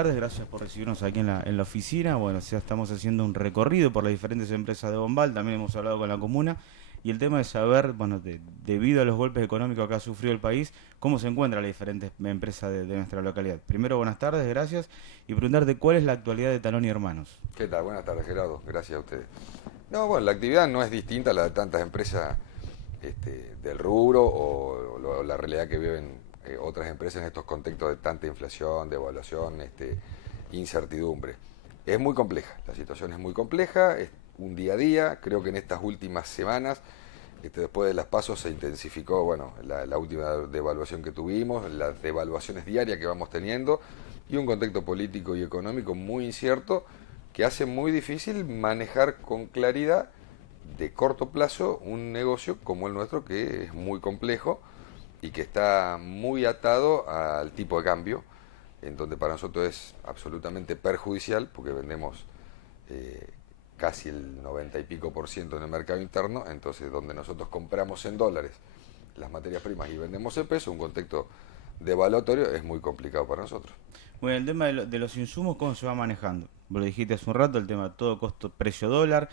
tardes, gracias por recibirnos aquí en la oficina. Bueno, ya estamos haciendo un recorrido por las diferentes empresas de Bombal, también hemos hablado con la comuna y el tema es saber, bueno, debido a los golpes económicos que ha sufrido el país, cómo se encuentran las diferentes empresas de nuestra localidad. Primero, buenas tardes, gracias, y preguntarte cuál es la actualidad de Talón y Hermanos. ¿Qué tal? Buenas tardes, Gerardo. Gracias a ustedes. No, bueno, la actividad no es distinta a la de tantas empresas del rubro o la realidad que viven otras empresas en estos contextos de tanta inflación, devaluación, incertidumbre. Es muy compleja, la situación es muy compleja, es un día a día. Creo que en estas últimas semanas, después de las pasos, se intensificó, bueno, la última devaluación que tuvimos, las devaluaciones diarias que vamos teniendo y un contexto político y económico muy incierto que hace muy difícil manejar con claridad de corto plazo un negocio como el nuestro, que es muy complejo y que está muy atado al tipo de cambio, en donde para nosotros es absolutamente perjudicial porque vendemos eh, casi el 90 y pico por ciento en el mercado interno. Entonces donde nosotros compramos en dólares las materias primas y vendemos en pesos, un contexto devaluatorio, es muy complicado para nosotros. Bueno, el tema de los insumos, ¿cómo se va manejando? Vos lo dijiste hace un rato, el tema de todo costo, precio dólar.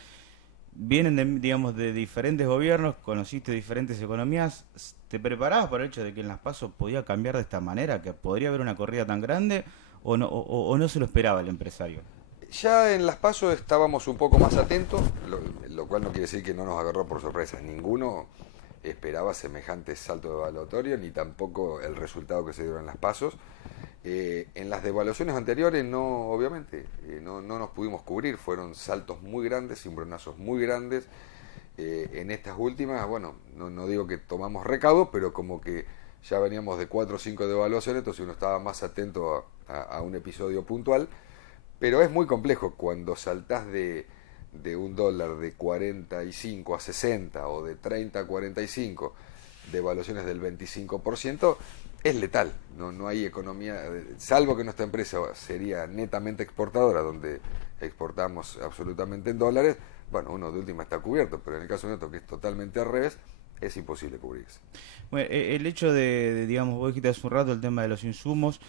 Vienen de, digamos, de diferentes gobiernos, conociste diferentes economías, ¿te preparabas para el hecho de que en las PASO podía cambiar de esta manera, que podría haber una corrida tan grande, o no se lo esperaba el empresario? Ya en las pasos estábamos un poco más atentos, lo cual no quiere decir que no nos agarró por sorpresa. Ninguno esperaba semejante salto devaluatorio, ni tampoco el resultado que se dio en las pasos. En las devaluaciones anteriores no, obviamente, no nos pudimos cubrir, fueron saltos muy grandes, cimbronazos muy grandes. En estas últimas, bueno, no digo que tomamos recaudo, pero como que ya veníamos de 4 o 5 devaluaciones, entonces uno estaba más atento a un episodio puntual. Pero es muy complejo cuando saltás de un dólar de 45 a 60 o de 30 a 45, de evaluaciones del 25%, es letal. No hay economía, salvo que nuestra empresa sería netamente exportadora, donde exportamos absolutamente en dólares. Bueno, uno de última está cubierto, pero en el caso nuestro, que es totalmente al revés, es imposible cubrirse. Bueno, el hecho digamos, vos dijiste hace un rato el tema de los insumos,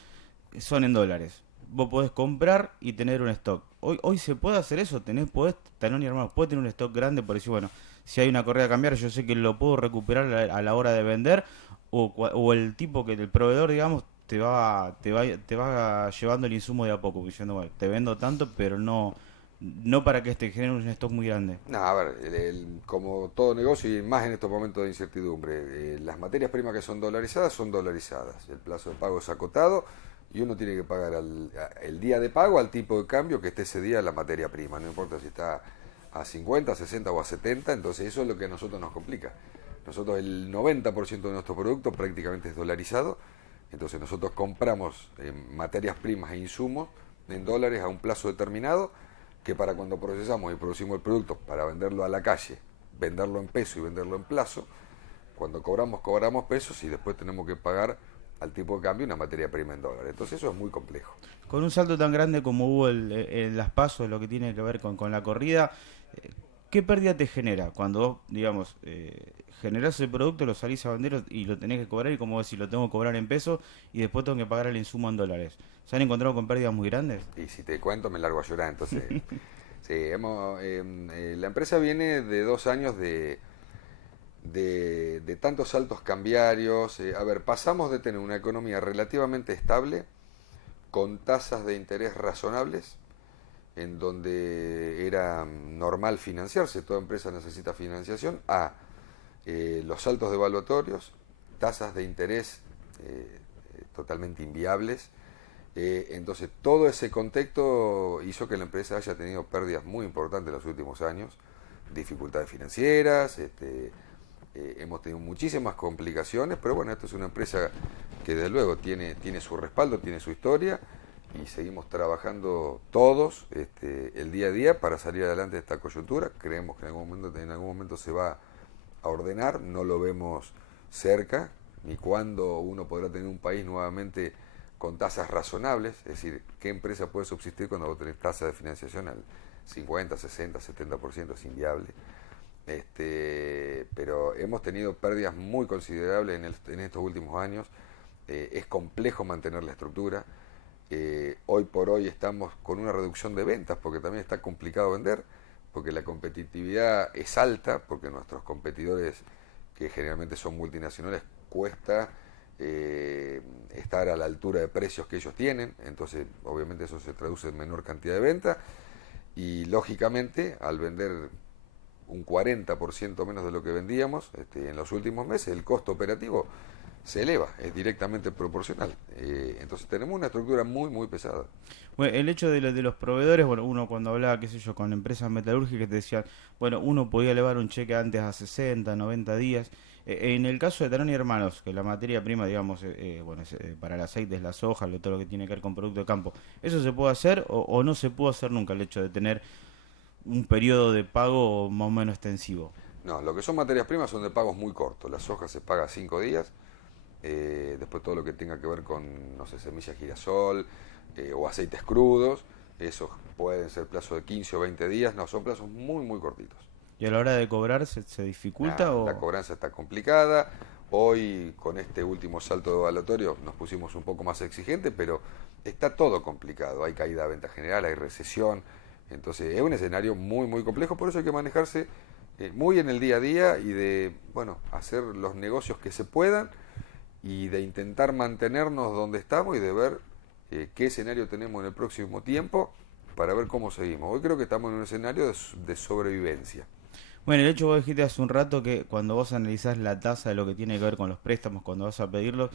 son en dólares. Vos podés comprar y tener un stock. Hoy se puede hacer eso, podés, Talón y Hermanos, puede tener un stock grande por decir, bueno, si hay una corrida a cambiar, yo sé que lo puedo recuperar a la hora de vender, o el tipo que el proveedor, digamos, te va llevando el insumo de a poco, diciendo, bueno, te vendo tanto, pero no para que este genere un stock muy grande. No, a ver, como todo negocio y más en estos momentos de incertidumbre, las materias primas que son dolarizadas. El plazo de pago es acotado y uno tiene que pagar el día de pago al tipo de cambio que esté ese día la materia prima, no importa si está a 50, a 60 o a 70. Entonces eso es lo que a nosotros nos complica. Nosotros el 90% de nuestro producto prácticamente es dolarizado, entonces nosotros compramos materias primas e insumos en dólares a un plazo determinado, que para cuando procesamos y producimos el producto para venderlo a la calle, venderlo en peso y venderlo en plazo, cuando cobramos pesos y después tenemos que pagar al tipo de cambio una materia prima en dólares. Entonces eso es muy complejo. Con un salto tan grande como hubo las pasos, lo que tiene que ver con la corrida, eh, ¿qué pérdida te genera cuando vos, digamos, generás el producto, lo salís a vender y lo tenés que cobrar y como decís, lo tengo que cobrar en pesos y después tengo que pagar el insumo en dólares? ¿Se han encontrado con pérdidas muy grandes? Y si te cuento me largo a llorar. Entonces, sí, la empresa viene de 2 años de tantos saltos cambiarios. A ver, pasamos de tener una economía relativamente estable, con tasas de interés razonables, en donde era normal financiarse, toda empresa necesita financiación, a los saltos devaluatorios, tasas de interés totalmente inviables. Entonces todo ese contexto hizo que la empresa haya tenido pérdidas muy importantes en los últimos años, dificultades financieras, hemos tenido muchísimas complicaciones, pero bueno, esto es una empresa que desde luego tiene su respaldo, tiene su historia, y seguimos trabajando todos el día a día para salir adelante de esta coyuntura. Creemos que en algún momento se va a ordenar, no lo vemos cerca, ni cuándo uno podrá tener un país nuevamente con tasas razonables. Es decir, ¿qué empresa puede subsistir cuando vos tenés tasa de financiación al 50, 60, 70%? Es inviable. Pero hemos tenido pérdidas muy considerables en estos últimos años. Es complejo mantener la estructura. Hoy por hoy estamos con una reducción de ventas porque también está complicado vender, porque la competitividad es alta, porque nuestros competidores, que generalmente son multinacionales, cuesta estar a la altura de precios que ellos tienen, entonces obviamente eso se traduce en menor cantidad de venta y lógicamente al vender un 40% menos de lo que vendíamos en los últimos meses, el costo operativo se eleva, es directamente proporcional. Entonces tenemos una estructura muy, muy pesada. Bueno, el hecho de los proveedores, bueno, uno cuando hablaba, qué sé yo, con empresas metalúrgicas te decían, bueno, uno podía elevar un cheque antes a 60, 90 días. En el caso de Tanoni Hermanos, que la materia prima, digamos, bueno, para el aceite es la soja, todo lo que tiene que ver con producto de campo, ¿eso se puede hacer o no se puede hacer nunca el hecho de tener un periodo de pago más o menos extensivo? No, lo que son materias primas son de pagos muy cortos. La soja se paga 5 días. Después todo lo que tenga que ver con, no sé, semillas girasol o aceites crudos, esos pueden ser plazos de 15 o 20 días. No, son plazos muy, muy cortitos. ¿Y a la hora de cobrar se dificulta La o...? cobranza está complicada. Hoy, con este último salto de evaluatorio, nos pusimos un poco más exigentes, pero está todo complicado. Hay caída de venta general, hay recesión. Entonces, es un escenario muy, muy complejo. Por eso hay que manejarse muy en el día a día y de, bueno, hacer los negocios que se puedan y de intentar mantenernos donde estamos y de ver qué escenario tenemos en el próximo tiempo para ver cómo seguimos. Hoy creo que estamos en un escenario de sobrevivencia. Bueno, el hecho vos dijiste hace un rato que cuando vos analizás la tasa de lo que tiene que ver con los préstamos, cuando vas a pedirlos,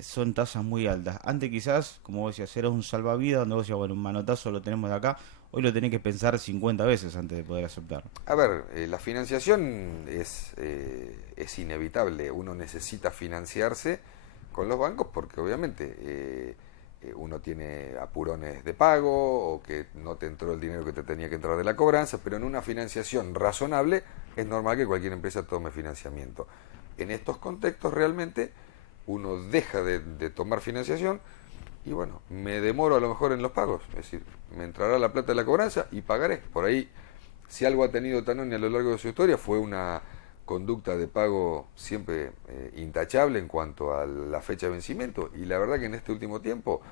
son tasas muy altas. Antes quizás, como vos decías, era un salvavidas donde vos decías, bueno, un manotazo lo tenemos de acá, hoy lo tenés que pensar 50 veces antes de poder aceptar. A ver, la financiación es inevitable. Uno necesita financiarse con los bancos porque obviamente uno tiene apurones de pago o que no te entró el dinero que te tenía que entrar de la cobranza, pero en una financiación razonable es normal que cualquier empresa tome financiamiento. En estos contextos realmente uno deja de tomar financiación y bueno, me demoro a lo mejor en los pagos, es decir, me entrará la plata de la cobranza y pagaré. Por ahí, si algo ha tenido Tanoni a lo largo de su historia fue una conducta de pago siempre intachable en cuanto a la fecha de vencimiento y la verdad que en este último tiempo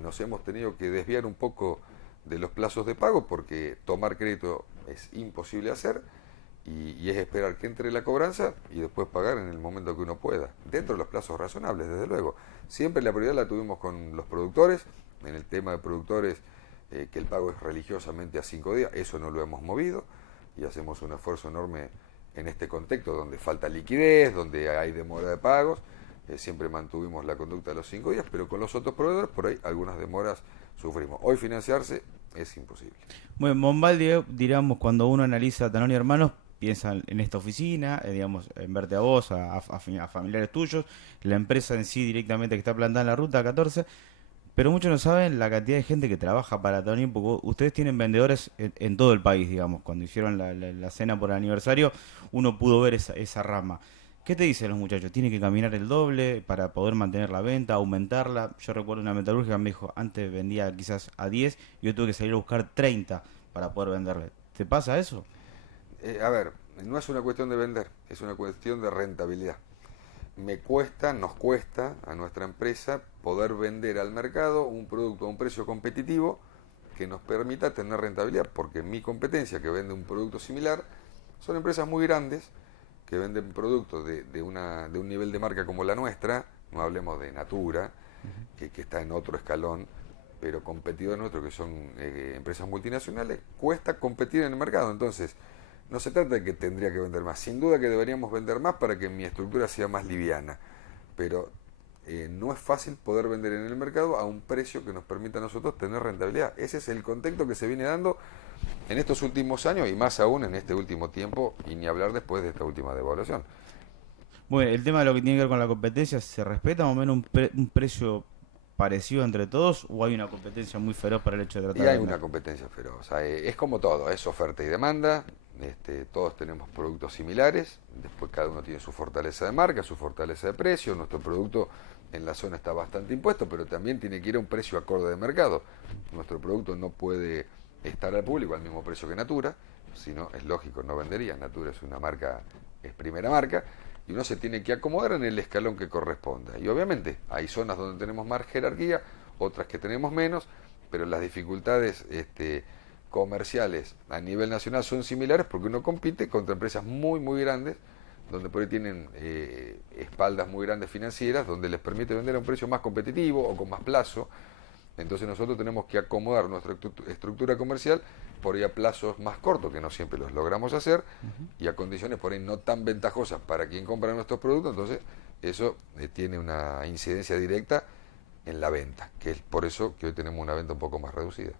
nos hemos tenido que desviar un poco de los plazos de pago porque tomar crédito es imposible hacer y es esperar que entre la cobranza y después pagar en el momento que uno pueda, dentro de los plazos razonables, desde luego. Siempre la prioridad la tuvimos con los productores, en el tema de productores que el pago es religiosamente a 5 días, eso no lo hemos movido y hacemos un esfuerzo enorme en este contexto donde falta liquidez, donde hay demora de pagos, siempre mantuvimos la conducta de los 5 días, pero con los otros proveedores por ahí algunas demoras sufrimos. Hoy financiarse es imposible. Bueno, Bombal, digamos, cuando uno analiza Tanoni Hermanos, piensa en esta oficina, digamos, en verte a vos, a familiares tuyos, la empresa en sí directamente que está plantada en la ruta 14, pero muchos no saben la cantidad de gente que trabaja para Tanoni, porque ustedes tienen vendedores en todo el país, digamos, cuando hicieron la cena por el aniversario, uno pudo ver esa rama. ¿Qué te dicen los muchachos? ¿Tiene que caminar el doble para poder mantener la venta, aumentarla? Yo recuerdo una metalúrgica que me dijo, antes vendía quizás a 10 y yo tuve que salir a buscar 30 para poder venderle. ¿Te pasa eso? A ver, no es una cuestión de vender, es una cuestión de rentabilidad. Me cuesta, nos cuesta a nuestra empresa poder vender al mercado un producto a un precio competitivo que nos permita tener rentabilidad, porque mi competencia que vende un producto similar son empresas muy grandes que venden productos de un nivel de marca como la nuestra, no hablemos de Natura, que está en otro escalón, pero competidores nuestros que son empresas multinacionales, cuesta competir en el mercado. Entonces, no se trata de que tendría que vender más, sin duda que deberíamos vender más para que mi estructura sea más liviana, pero no es fácil poder vender en el mercado a un precio que nos permita a nosotros tener rentabilidad. Ese es el contexto que se viene dando en estos últimos años y más aún en este último tiempo y ni hablar después de esta última devaluación. Bueno, el tema de lo que tiene que ver con la competencia, ¿se respeta más o menos un precio parecido entre todos o hay una competencia muy feroz para el hecho de Y tratar de hay vender? una competencia feroz. O sea, es como todo, es oferta y demanda. Todos tenemos productos similares, después cada uno tiene su fortaleza de marca, su fortaleza de precio. Nuestro producto en la zona está bastante impuesto, pero también tiene que ir a un precio acorde de mercado. Nuestro producto no puede estar al público al mismo precio que Natura, si no, es lógico, no vendería. Natura es una marca, es primera marca, y uno se tiene que acomodar en el escalón que corresponda. Y obviamente hay zonas donde tenemos más jerarquía, otras que tenemos menos, pero las dificultades comerciales a nivel nacional son similares porque uno compite contra empresas muy, muy grandes, donde por ahí tienen espaldas muy grandes financieras, donde les permite vender a un precio más competitivo o con más plazo. Entonces nosotros tenemos que acomodar nuestra estructura comercial por ahí a plazos más cortos, que no siempre los logramos hacer, y a condiciones por ahí no tan ventajosas para quien compra nuestros productos. Entonces eso tiene una incidencia directa en la venta, que es por eso que hoy tenemos una venta un poco más reducida.